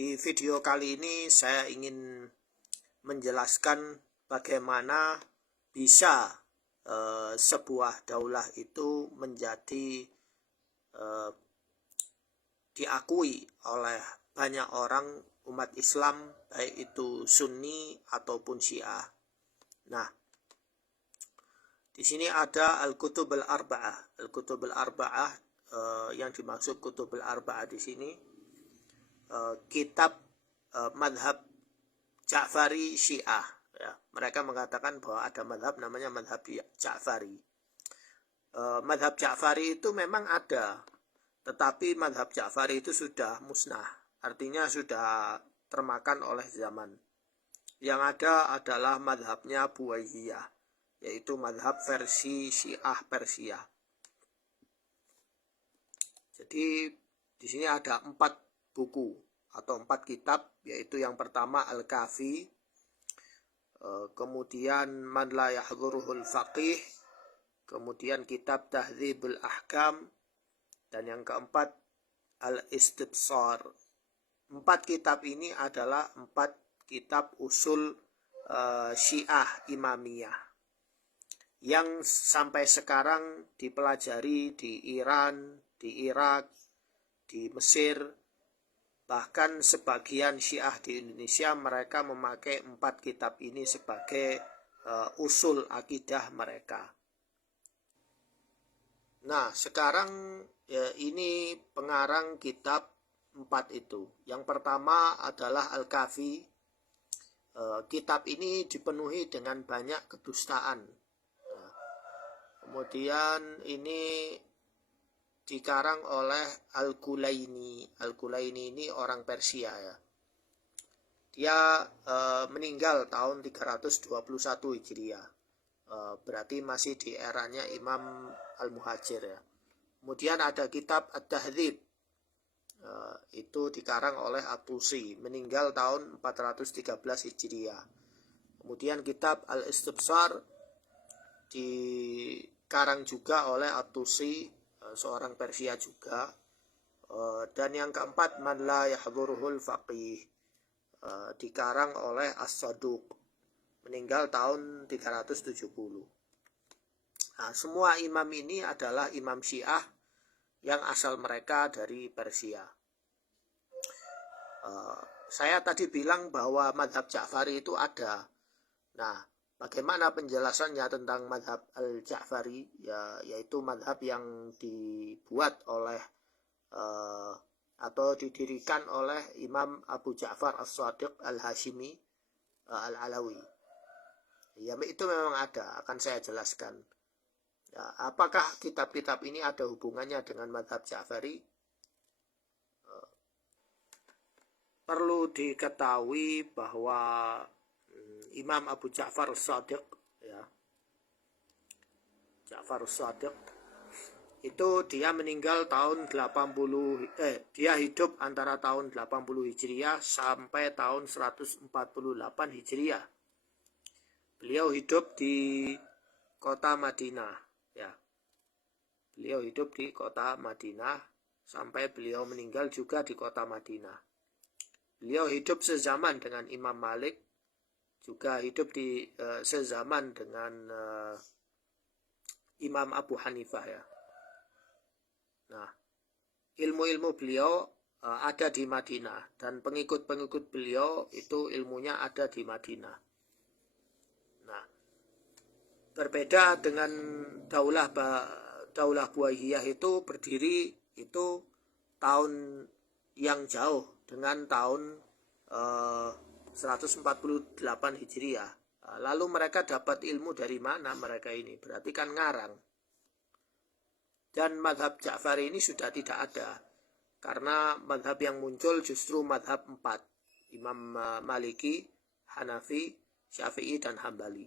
Di video kali ini saya ingin menjelaskan bagaimana bisa sebuah daulah itu menjadi diakui oleh banyak orang umat Islam, baik itu Sunni ataupun Syiah. Nah, di sini ada Al-Kutub Al-Arba'ah. Al-Kutub Al-Arba'ah, yang dimaksud Kutub Al-Arba'ah di sini kitab madhab Ja'fari Syiah, ya. Mereka mengatakan bahwa ada madhab namanya madhab Ja'fari. Madhab Ja'fari itu memang ada, tetapi madhab Ja'fari itu sudah musnah, artinya sudah termakan oleh zaman. Yang ada adalah madhabnya Buwaihiyah, yaitu madhab versi Syiah Persia. Jadi di sini ada 4 buku atau 4 kitab, yaitu yang pertama Al-Kafi, kemudian Man la yahdhuruhul faqih, kemudian kitab Tahdzibul Ahkam, dan yang keempat Al-Istibsar. 4 kitab ini adalah 4 kitab usul Syiah Imamiyah yang sampai sekarang dipelajari di Iran, di Irak, di Mesir. Bahkan sebagian Syiah di Indonesia mereka memakai 4 kitab ini sebagai usul akidah mereka. Nah, sekarang ini pengarang kitab 4 itu. Yang pertama adalah Al-Kafi. Kitab ini dipenuhi dengan banyak kedustaan. Nah, kemudian ini dikarang oleh Al-Kulaini. Al-Kulaini ini orang Persia, ya. Dia meninggal tahun 321 Hijriah. Berarti masih di eranya Imam Al-Muhajir, ya. Kemudian ada kitab At-Tahdzib. Itu dikarang oleh At-Tusi, meninggal tahun 413 Hijriah. Kemudian kitab Al-Istibsar dikarang juga oleh At-Tusi, seorang Persia juga. Dan yang keempat Man la yahdhuruhul faqih, dikarang oleh As-Saduq, meninggal tahun 370. Nah, semua imam ini adalah imam Syiah yang asal mereka dari Persia. Saya tadi bilang bahwa madhab Ja'fari itu ada. Nah, bagaimana penjelasannya tentang madhab Al-Ja'fari? Yaitu madhab yang dibuat oleh atau didirikan oleh Imam Abu Ja'far As-Shadiq Al-Hashimi Al-Alawi. Ya, itu memang ada, akan saya jelaskan. Ya, apakah kitab-kitab ini ada hubungannya dengan madhab Ja'fari? Perlu diketahui bahwa Imam Abu Ja'far As-Shadiq, ya, Ja'far As-Shadiq itu dia meninggal tahun 80, dia hidup antara tahun 80 Hijriah sampai tahun 148 Hijriah. Beliau hidup di kota Madinah, ya. Beliau hidup di kota Madinah sampai beliau meninggal juga di kota Madinah. Beliau hidup sezaman dengan Imam Malik, juga hidup di sezaman dengan Imam Abu Hanifah, ya. Nah, ilmu-ilmu beliau ada di Madinah, dan pengikut-pengikut beliau itu ilmunya ada di Madinah. Nah, berbeda dengan daulah Buwaihiyah itu berdiri itu tahun yang jauh dengan tahun 148 Hijriah. Lalu mereka dapat ilmu dari mana mereka ini? Berarti kan ngarang. Dan madhab Ja'fari ini sudah tidak ada, karena madhab yang muncul justru madhab 4, Imam Maliki, Hanafi, Syafi'i, dan Hambali.